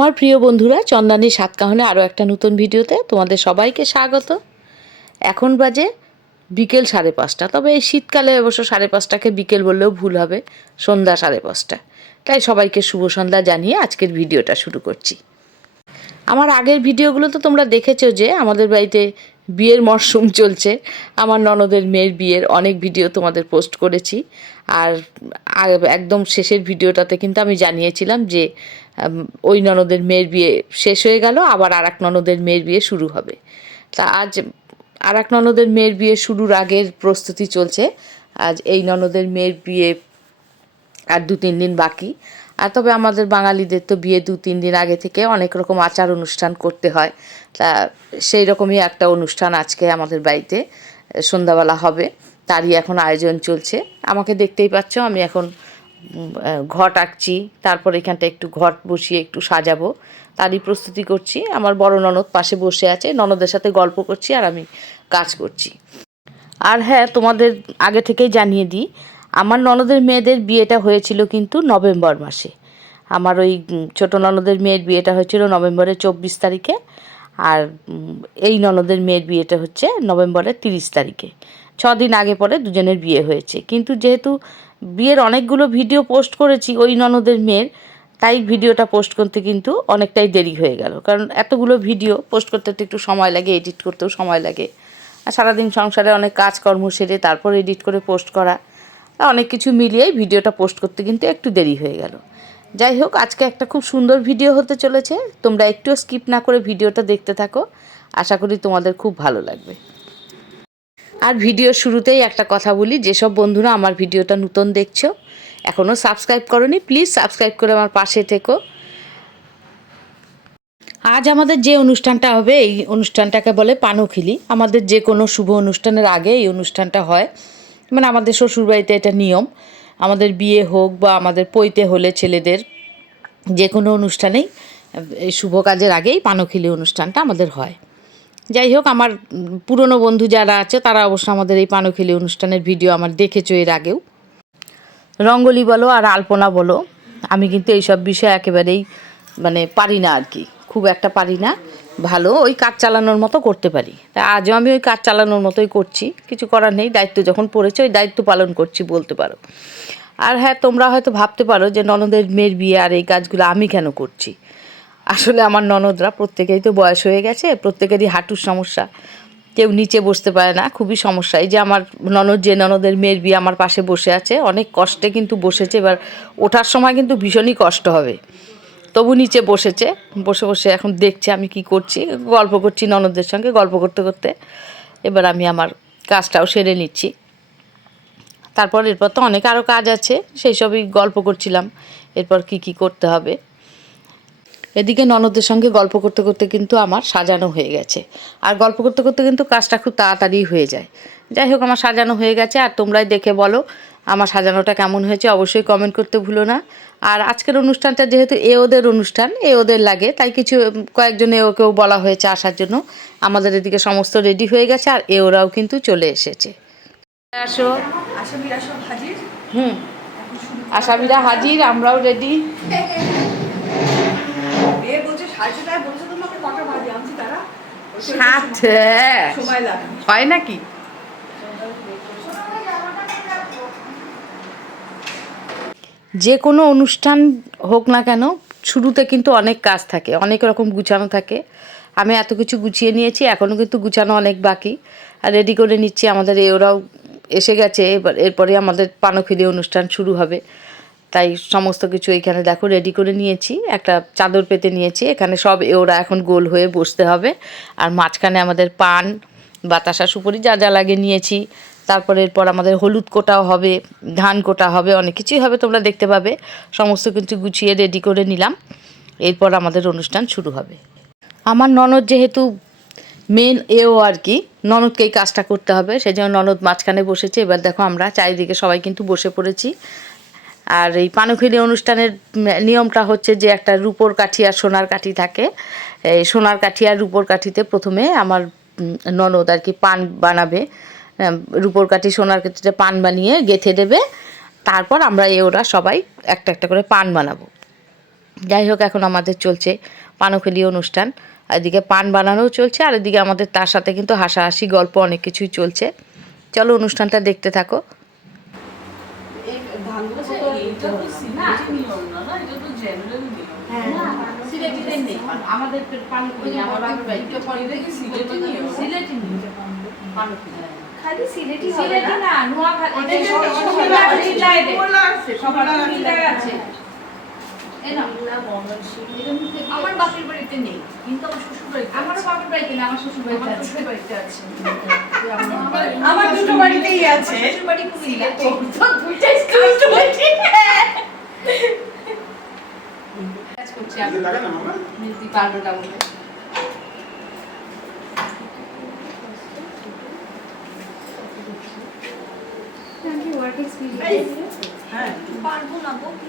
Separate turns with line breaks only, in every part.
আমার প্রিয় বন্ধুরা চন্দানী সাতকাহনে আরও একটা নতুন ভিডিওতে তোমাদের সবাইকে স্বাগত। এখন বাজে বিকেল সাড়ে পাঁচটা। তবে এই শীতকালে অবশ্য সাড়ে পাঁচটাকে বিকেল বললেও ভুল হবে, সন্ধ্যা সাড়ে পাঁচটা। তাই সবাইকে শুভ সন্ধ্যা জানিয়ে আজকের ভিডিওটা শুরু করছি। আমার আগের ভিডিওগুলো তো তোমরা দেখেছ যে আমাদের বাড়িতে বিয়ের মরশুম চলছে। আমার ননদের মেয়ের বিয়ের অনেক ভিডিও তোমাদের পোস্ট করেছি। আর একদম শেষের ভিডিওটাতে কিন্তু আমি জানিয়েছিলাম যে ওই ননদের মেয়ের বিয়ে শেষ হয়ে গেল, আবার আর এক ননদের মেয়ের বিয়ে শুরু হবে। তা আজ আর এক ননদের মেয়ের বিয়ে শুরুর আগের প্রস্তুতি চলছে। আজ এই ননদের মেয়ের বিয়ে আর দু তিন দিন বাকি। আর তবে আমাদের বাঙালিদের তো বিয়ে দু তিন দিন আগে থেকে অনেক রকম আচার অনুষ্ঠান করতে হয়। তা সেই রকমই একটা অনুষ্ঠান আজকে আমাদের বাড়িতে, সন্ধ্যাবেলা হবে। তারই এখন আয়োজন চলছে। আমাকে দেখতেই পাচ্ছ, আমি এখন ঘট আঁকছি। তারপর এখানটা একটু ঘট বসিয়ে একটু সাজাবো। তারই প্রস্তুতি করছি। আমার বড় ননদ পাশে বসে আছে। ননদের সাথে গল্প করছি আর আমি কাজ করছি। আর হ্যাঁ তোমাদের আগে থেকেই জানিয়ে দিই, আমার ননদের মেয়েদের বিয়েটা হয়েছিল কিন্তু নভেম্বর মাসে। আমার ওই ছোট ননদের মেয়ের বিয়েটা হয়েছিল নভেম্বরের চব্বিশ তারিখে। আর এই ননদের মেয়ের বিয়েটা হচ্ছে নভেম্বরের তিরিশ তারিখে। দিন আগে পরে দুজনের বিয়ে হয়েছে। কিন্তু যেহেতু বিয়ের অনেকগুলো ভিডিও পোস্ট করেছি ওই ননদের মেয়ের, তাই ভিডিওটা পোস্ট করতে কিন্তু অনেকটাই দেরি হয়ে গেল। কারণ এতগুলো ভিডিও পোস্ট করতে তো একটু সময় লাগে, এডিট করতেও সময় লাগে। আর সারাদিন সংসারে অনেক কাজকর্ম সেরে তারপর এডিট করে পোস্ট করা অনেক কিছু মিলিয়েই ভিডিওটা পোস্ট করতে কিন্তু একটু দেরি হয়ে গেল। যাই হোক, আজকে একটা খুব সুন্দর ভিডিও হতে চলেছে। তোমরা একটুও স্কিপ না করে ভিডিওটা দেখতে থাকো। আশা করি তোমাদের খুব ভালো লাগবে। আর ভিডিওর শুরুতেই একটা কথা বলি, যেসব বন্ধুরা আমার ভিডিওটা নতুন দেখছ এখনও সাবস্ক্রাইব করনি প্লিজ সাবস্ক্রাইব করে আমার পাশে থেকো। আজ আমাদের যে অনুষ্ঠানটা হবে, এই অনুষ্ঠানটাকে বলে পানখিলি। আমাদের যে কোনো শুভ অনুষ্ঠানের আগে এই অনুষ্ঠানটা হয়। মানে আমাদের শ্বশুরবাড়িতে এটা নিয়ম। আমাদের বিয়ে হোক বা আমাদের পৈতে হলে ছেলেদের যে কোনো অনুষ্ঠানেই, এই শুভ কাজের আগেই পানখিলি অনুষ্ঠানটা আমাদের হয়। যাই হোক, আমার পুরনো বন্ধু যারা আছে, তারা অবশ্য আমাদের এই পানখিলি অনুষ্ঠানের ভিডিও আমার দেখেছ এর আগেও। রঙ্গলি বলো আর আলপনা বলো, আমি কিন্তু এইসব বিষয়ে একেবারেই মানে পারি না আর কি, খুব একটা পারি না। ভালো, ওই কাজ চালানোর মতো করতে পারি। তা আজও আমি ওই কাজ চালানোর মতোই করছি, কিছু করার নেই, দায়িত্ব যখন পড়েছে ওই দায়িত্ব পালন করছি বলতে পারো। আর হ্যাঁ তোমরা হয়তো ভাবতে পারো যে ননদের মেয়ের বিয়ে আর এই কাজগুলো আমি কেন করছি? আসলে আমার ননদরা প্রত্যেকেই তো বয়স হয়ে গেছে, প্রত্যেকেরই হাঁটুর সমস্যা। কেউ নিচে বসতে পারে না, খুবই সমস্যা। এই যে আমার ননদ, যে ননদের মেয়ের বিয়ে আমার পাশে বসে আছে, অনেক কষ্টে কিন্তু বসেছে, এবার ওঠার সময় কিন্তু ভীষণই কষ্ট হবে। তবু নিচে বসেছে, বসে বসে এখন দেখছে আমি কি করছি, গল্প করছি ননদের সঙ্গে, গল্প করতে করতে। এবার আমি আমার কাজটাও সেরে নিচ্ছি। তারপর এরপর তো অনেক আরও কাজ আছে, সেই সবই গল্প করছিলাম, এরপর কি কি করতে হবে। এদিকে ননদের সঙ্গে গল্প করতে করতে কিন্তু আমার সাজানো হয়ে গেছে। আর গল্প করতে করতে কিন্তু কাজটা খুব তাড়াতাড়ি হয়ে যায়। যাই হোক আমার সাজানো হয়ে গেছে আর তোমরাই দেখে বলো আমার সাজানোটা কেমন হয়েছে অবশ্যই কমেন্ট করতে ভুলো না। আর আজকের অনুষ্ঠানটা যেহেতু এ ওদের অনুষ্ঠান এ ওদের লাগে তাই কিছু কয়েকজন এ ওকেও বলা হয়েছে আসার জন্য। আমাদের এদিকে সমস্ত রেডি হয়ে গেছে আর এ ওরাও কিন্তু চলে এসেছে। আসো। হুম। আসামিরা হাজির আমরাও রেডি সাত হ্যাঁ। হয় নাকি? যে কোনো অনুষ্ঠান হোক না কেন শুরুতে কিন্তু অনেক কাজ থাকে অনেক রকম গুছানো থাকে। আমি এত কিছু গুছিয়ে নিয়েছি এখনও কিন্তু গুছানো অনেক বাকি। আর রেডি করে নিচ্ছি আমাদের এ ওরাও এসে গেছে এবার এরপরে আমাদের পানখিলি অনুষ্ঠান শুরু হবে। তাই সমস্ত কিছু এখানে দেখো রেডি করে নিয়েছি। একটা চাদর পেতে নিয়েছি। এখানে সব ওরা এখন গোল হয়ে বসতে হবে। আর মাঝখানে আমাদের পান, বাতাসা, সুপুরি যা যা লাগে নিয়েছি। তারপরে এরপর আমাদের হলুদ কোটাও হবে, ধান কোটা হবে, অনেক কিছুই হবে তোমরা দেখতে পাবে। সমস্ত কিছু গুছিয়ে রেডি করে নিলাম। এরপর আমাদের অনুষ্ঠান শুরু হবে। আমার ননদ যেহেতু মেন এও আর কি ননদকে এই কাজটা করতে হবে। সেই জন্য ননদ মাঝখানে বসেছে। এবার দেখো আমরা চারিদিকে সবাই কিন্তু বসে পড়েছি। আর এই পানখিলি অনুষ্ঠানের নিয়মটা হচ্ছে যে একটা রূপোর কাঠি আর সোনার কাঠি থাকে। এই সোনার কাঠি আর রূপোর কাঠিতে প্রথমে আমার ননদ আর কি পান বানাবে। রূপোর কাঠি, সোনার কাঠিতে পান বানিয়ে গেঁথে দেবে। তারপর আমরা এ ওরা সবাই একটা একটা করে পান বানাবো। যাই হোক, এখন আমাদের চলছে পানখেলি অনুষ্ঠান। এদিকে পান বানানোও চলছে, আর এদিকে আমাদের তার সাথে কিন্তু হাসাহাসি গল্প অনেক কিছুই চলছে। চলো অনুষ্ঠানটা দেখতে থাকো। আমাদের
খালি সিলেটি
সিলেটি না নোয়াখালী
অনেক
সব-
সব-
সব-
সব-
সব- চিল্লায় দে।
মোলা আছে,
সবার
মোলা আছে।
চিল্লায় আছে।
আমার বাপের বাড়িতে নেই কিন্তু আমার শ্বশুর বাড়িতে
আমারও বাপের বাড়িতে না, আমার শ্বশুর বাড়িতে
শ্বশুর বাড়িতে আছে।
আমার দুটো বাড়িতেই আছে।
শ্বশুর বাড়ি কুমিল্লা
কাজ করছি আমি। বলে।
ওয়ার্ক এক্সপিরিয়েন্স
হ্যাঁ।
পারব না গো কি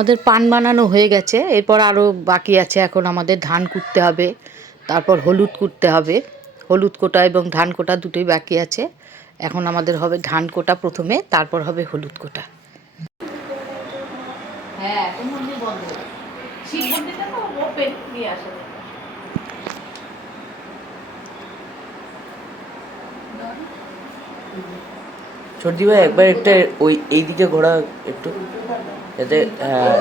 আমাদের পান বানানো হয়ে গেছে। এরপর আরও বাকি আছে। এখন আমাদের ধান কুটতে হবে। তারপর হলুদ কুটতে হবে। হলুদ কোটা এবং ধান কোটা দুটোই বাকি আছে। এখন আমাদের হবে ধান কোটা প্রথমে তারপর হবে হলুদ কোটা। হ্যাঁ এখন মন্দির বন্ধ। শিব মন্দিরটা তো ওপেন নিয়ে আসা।
সর্দি ভাই একবার একটা ওই এইদিকে ঘোরা একটু। যাতে হ্যাঁ।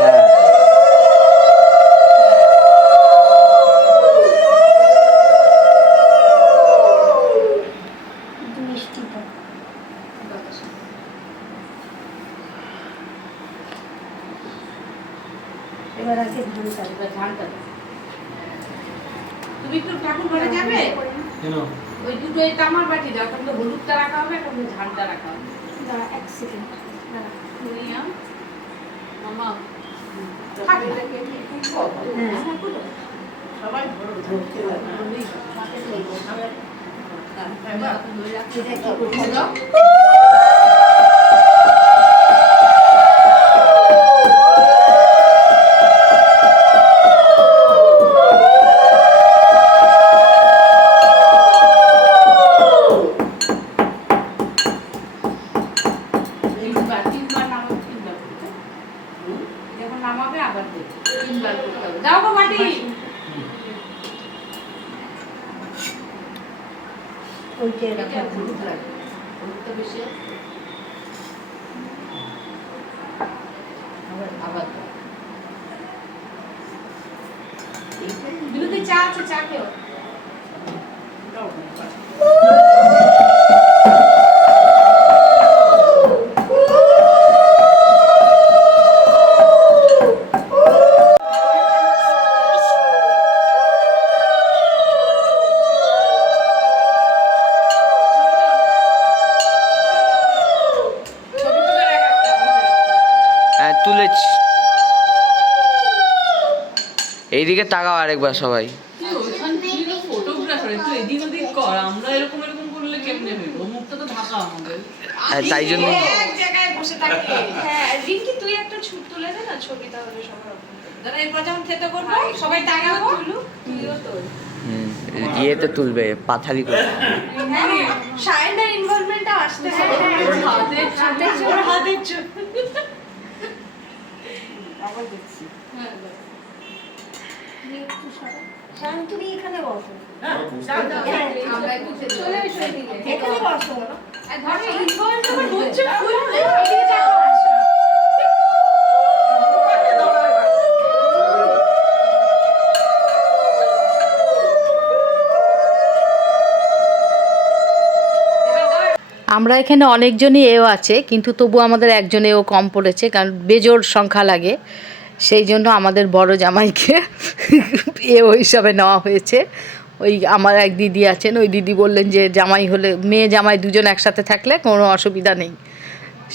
হ্যাঁ।
মিষ্টি এবার আগে ধান
এবার ধানটা তুমি একটু ঠাকুর ঘরে যাবে? ওই দুটো এই তামার বাটি দাও একটা হলুদটা রাখা হবে একটা ঝালটা রাখা হবে।
দাঁড়া এক সেকেন্ড দাঁড়া।
মামা?
হ্যাঁ।
হ্যাঁ
সবাই ধরতে।
এটা কি করব
দাও তিনবার তিনবার নামাবে তিনবার করতে হবে। যখন নামাবে আবার দেবে তিনবার করতে হবে দাও গো মাটি
ওইটা
এটা
রাখা
হলুদ লাগবে হলুদটা বেশি আছে। আবার আবার দাও।
হ্যাঁ এইদিকে তাকাও আরেকবার সবাই
ফটোগ্রাফার একটু এদিক ওদিক কর আমরা এরকম এরকম করলে কেমনে হইব মুখটা তো ঢাকা আমাদের।
হ্যাঁ, তাই জন্য
এক জায়গায় বসে থাকি।
হ্যাঁ রিঙ্কি তুই একটা ছবি তুলে দে না ছবি তাহলে সবার
দাদা এরপর যখন খেতে করব সবাই
তুইও
ইয়েতে তুলবে পাথালি করে।
হ্যাঁ সায়নের ইনভলভমেন্টটা আসতে হবে জোর সায়ন তুমি এখানে বসো।
হ্যাঁ।
আমরা
এখানে
অনেকজনই এও আছে, কিন্তু তবু আমাদের একজন এও কম পড়েছে, কারণ বেজোর সংখ্যা লাগে। সেই জন্য আমাদের বড় জামাইকে এ হিসাবে নেওয়া হয়েছে। ওই আমার এক দিদি আছেন ওই দিদি বললেন যে জামাই হলে মেয়ে জামাই দুজন একসাথে থাকলে কোনো অসুবিধা নেই।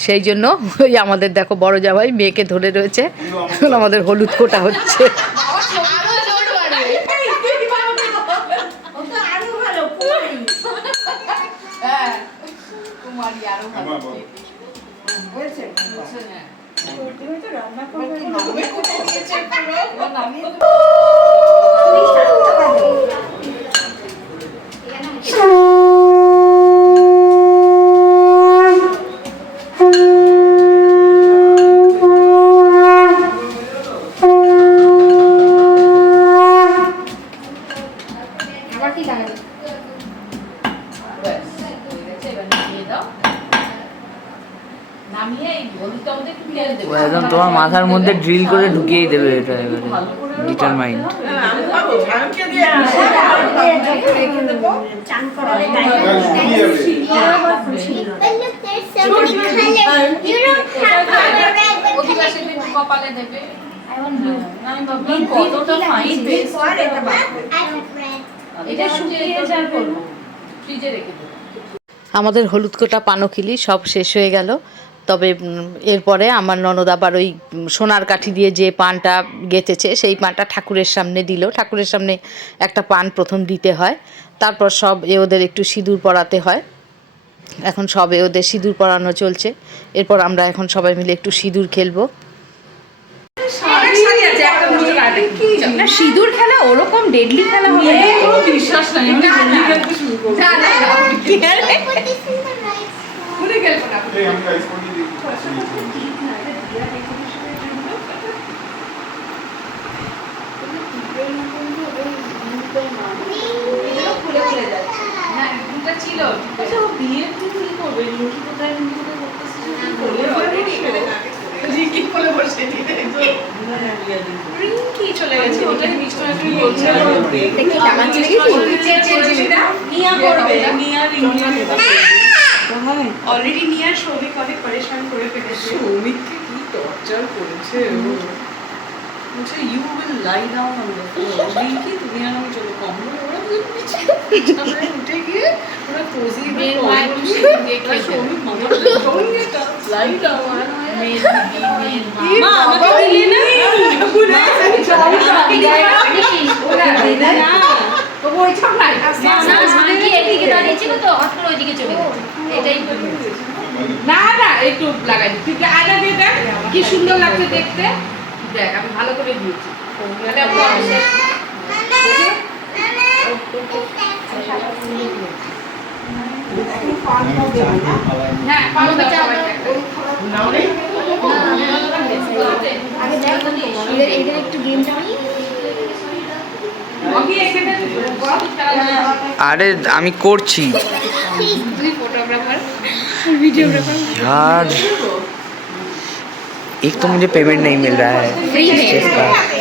সেই জন্য ওই আমাদের দেখো বড় জামাই মেয়েকে ধরে রয়েছে এখন আমাদের হলুদ কোটা হচ্ছে।
আবার
ও একদম তোমার মাথার মধ্যে ড্রিল করে ঢুকিয়েই দেবে এটা এবারে ডিটারমাইন্ড
কতটা ফাইন
এটা শুকিয়ে যাওয়ার ফ্রিজে রেখে দেবো
আমাদের হলুদ কোটা পানখিলি সব শেষ হয়ে গেল তবে এরপরে আমার ননদ আবার ওই সোনার কাঠি দিয়ে যে পানটা গেঁথেছে সেই পানটা ঠাকুরের সামনে দিল। ঠাকুরের সামনে একটা পান প্রথম দিতে হয় তারপর সব এ ওদের একটু সিঁদুর পরাতে হয়। এখন সব এ ওদের সিঁদুর পরানো চলছে। এরপর আমরা এখন সবাই মিলে একটু সিঁদুর খেলব।
সিঁদুর খেলা ওরকম ডেডলি খেলা হবে
বিশ্বাস নাই আমি হোলি শুরু করব
না, কি গেলবো না।
আচ্ছা ও বিয়ের দিন কি করবে? লুকি কোথায় লুকি কোথায় করতেছে কি
রিঙ্কি বলে বসে। দিয়ে। রিঙ্কি চলে গেছে।
ওটাই মিষ্টি তুমি বলছো।
দেখি লাগাচ্ছি দেখি।
নিয়া করবে। নিয়া রিঙ্গি
অলরেডি নিয়ে আর সৌভিক অনেক পরেশান করে ফেলেছে?
সৌমিককে কি টর্চার করেছে বলছে you will lie down on the floor তুমি আর আমি চলো কম্বল না
না করে ওইদিকে চলে
না না একটু লাগাই। তুই আয়না দিয়ে দেখ, কি সুন্দর লাগছে দেখতে। দেখ, আমি ভালো করে দিয়েছি এটা বড়।
আরে আমি করছি
তুই ফটোগ্রাফার
यार एक तो मुझे पेमेंट नहीं मिल रहा है चेस का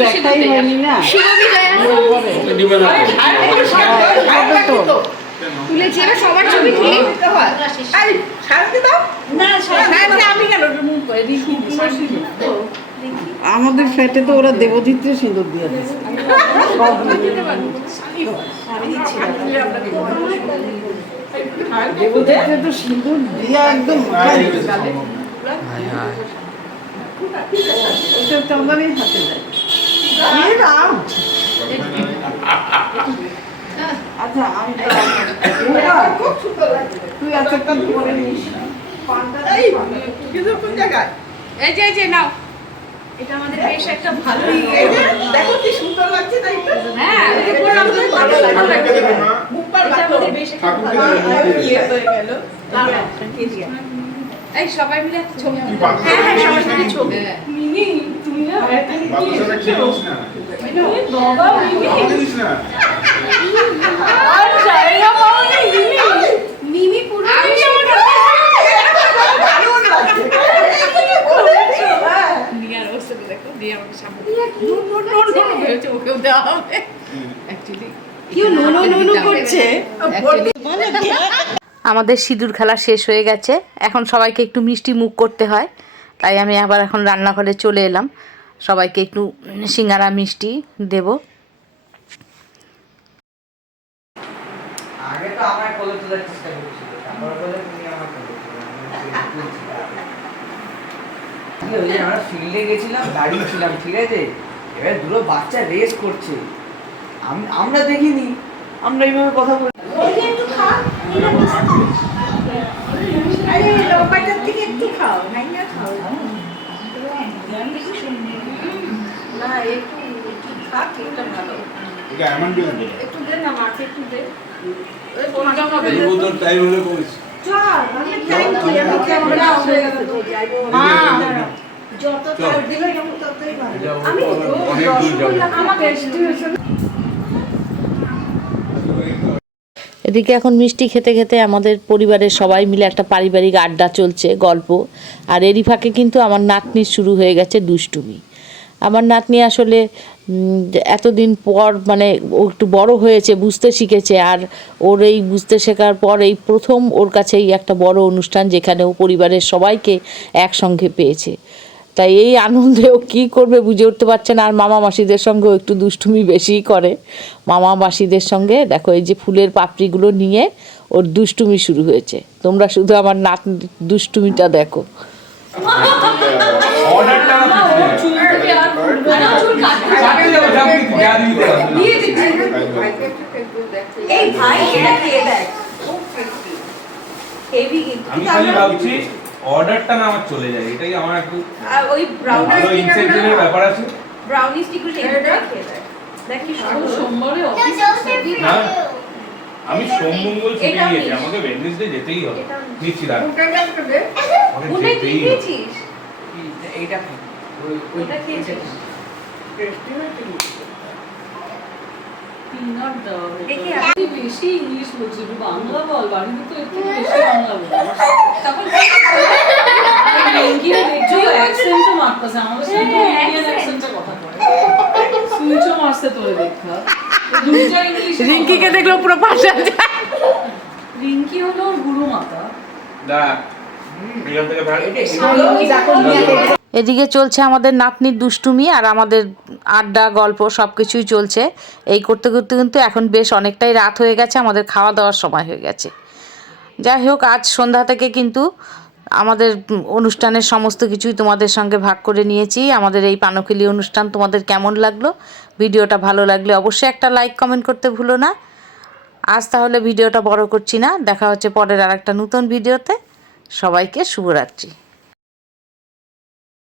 দেখাই হয়নি না
তুলেছি এবার সবার ছবি
আমাদের ফ্ল্যাটে তো ওরা দেবজিৎরে সিঁদুর দিয়ে দিচ্ছে তো সিঁদুর দিয়ে একদম মাথায় ঢুকে গেছে। হাতে। আচ্ছা আমি তো- তুই নিস। এই কিন্তু জায়গায়?
এই যে এই যে নাও।
এটা আমাদের বেশ একটা
ভালো দেখো কি সুন্দর লাগছে তাই তো?
হ্যাঁ এই যে পরলাম তো ভালো লাগছে।
মুখ পার
এটা
লাগল
আমাদের বেশ একটা ভালো
ইয়ে হয়ে গেল
এই সবাই মিলে একটা ছবি
হ্যাঁ হ্যাঁ ছবি
হ্যাঁ।
মিনি তুমি না
না?
বাবা মিনি। আর জায়গা মিনি
মিমি পুরো
আমি
বেশ
আমার
দারুণ লাগছে বলেছ, হ্যাঁ।
নিয়ার অবস্থাটা দেখো দিয়ে আমাকে সামনে নো নো নো নো ভেবেছে ওকেও দেওয়া হবে। অ্যাকচুয়ালি
কেউ নো নো নো নো করছে।
আমাদের সিঁদুর খেলা শেষ হয়ে গেছে। এখন সবাইকে একটু মিষ্টি মুখ করতে হয়। তাই আমি আবার এখন রান্নাঘরে চলে এলাম। সবাইকে একটু সিঙ্গারা মিষ্টি দেব
আগে তো আমার কোলে তোলার চেষ্টা করছিল তারপর বলে তুমি আমার কোলে তোলো। আমি তুলছি না। কি ওই যে আমরা ফিল্ডে গেছিলাম দাঁড়িয়ে ছিলাম ঠিক আছে? এবার দুটো বাচ্চা রেস করছে। আমরা দেখিনি। আমরা এইভাবে কথা বলি
একটু খাও ভাইয়া খাও।
না একটু একটু থাক এটা ভালো।
এটা এমন দিন
একটু দে না মাকে একটু দে।
টাইম হলে কমিস
চল আমরা। যত দিলে ততই ভালো।
আমি
এদিকে এখন মিষ্টি খেতে খেতে আমাদের পরিবারের সবাই মিলে একটা পারিবারিক আড্ডা চলছে গল্প। আর এরই ফাঁকে কিন্তু আমার নাতনির শুরু হয়ে গেছে দুষ্টুমি। আমার নাতনি আসলে এতদিন পর মানে ও একটু বড় হয়েছে বুঝতে শিখেছে। আর ওর এই বুঝতে শেখার পর এই প্রথম ওর কাছেই একটা বড় অনুষ্ঠান যেখানে ও পরিবারের সবাইকে একসঙ্গে পেয়েছে। তাই এই আনন্দে ও কী করবে বুঝে উঠতে পারছে না। আর মামা মাসিদের সঙ্গেও একটু দুষ্টুমি বেশিই করে। মামা মাসিদের সঙ্গে দেখো এই যে ফুলের পাপড়িগুলো নিয়ে ওর দুষ্টুমি শুরু হয়েছে। তোমরা শুধু আমার নাত দুষ্টুমিটা দেখো।
এই ভাই এটা খেয়ে দেখ? হেভি কিন্তু
আমি খালি ভাবছি অর্ডারটা না আমার চলে যায় এটাই আমার একটু
আর ওই ব্রাউন
ভালো ইনসেন্টিভের ব্যাপার আছে।
ব্রাউনি স্টিকগুলো খেয়ে দেখ খেয়ে দেখ
সোমবারে অফিস
আমি সোমমঙ্গল ছুটি নিয়েছি আমাকে ওয়েডনেসডে যেতেই হবে। নিচ্ছি দাঁড়া। আমাকে
উনি কি
যেতেই
খেয়েছিস
এইটা ওই ওই
ওটা
পিনাট
দেখি।
বেশি ইংলিশ একটু বাংলা বল বাড়িতে তো একটু বেশি বাংলা বল।
তখন
রিঙ্কি দেখছ অ্যাকসেন্টও মারতেছে আমাদের সাথে
হ্যাঁ,
ইন্ডিয়ান অ্যাকসেন্টে কথা কয় শুনছো মারছে তোরে দেখা দুইটা ইংলিশ
রিঙ্কিকে দেখল পুরো পাশে
রিঙ্কি হলো ওর গুরু মাতা।
এদিকে চলছে আমাদের নাতনির দুষ্টুমি আর আমাদের আড্ডা গল্প সব কিছুই চলছে। এই করতে করতে কিন্তু এখন বেশ অনেকটাই রাত হয়ে গেছে আমাদের খাওয়া দাওয়ার সময় হয়ে গেছে। যাই হোক, আজ সন্ধ্যা থেকে কিন্তু আমাদের অনুষ্ঠানের সমস্ত কিছুই তোমাদের সঙ্গে ভাগ করে নিয়েছি। আমাদের এই পানখিলি অনুষ্ঠান তোমাদের কেমন লাগল? ভিডিওটা ভালো লাগলে অবশ্যই একটা লাইক, কমেন্ট করতে ভুলো না। আজ তাহলে ভিডিওটা বড় করছি না। দেখা হচ্ছে পরের আর একটা নতুন ভিডিওতে। সবাইকে শুভরাত্রি।